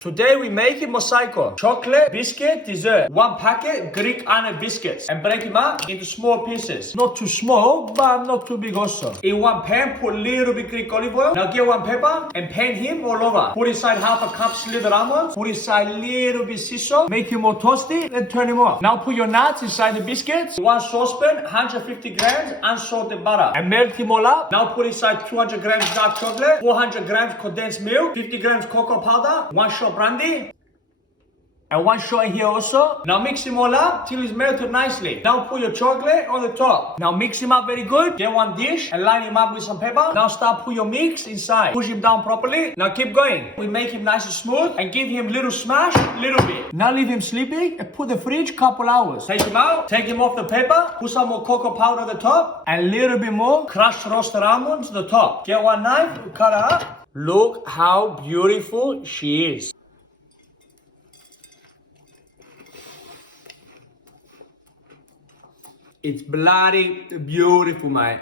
Today we make Mosaiko chocolate biscuit dessert. One packet Greek onion biscuits and break them up into small pieces. Not too small, but not too big also. In one pan, put a little bit Greek olive oil. Now get one pepper and pan him all over. Put inside half a cup slivered almonds. Put inside a little bit sea salt. Make him more toasty and turn him off. Now put your nuts inside the biscuits. One saucepan, 150 grams unsalted butter. And melt him all up. Now put inside 200 grams dark chocolate, 400 grams condensed milk, 50 grams cocoa powder, 1 shot brandy, and 1 shot in here also. Now mix them all up till it's melted nicely. Now put your chocolate on the top. Now mix them up very good. Get one dish and line him up with some pepper. Now start put your mix inside. Push him down properly. Now keep going. We make him nice and smooth and give him little smash, little bit. Now leave him sleeping and put the fridge couple hours. Take him out. Take him off the paper. Put some more cocoa powder on the top and a little bit more crushed roasted almonds on the top. Get one knife, cut her up. Look how beautiful she is. It's bloody beautiful, mate.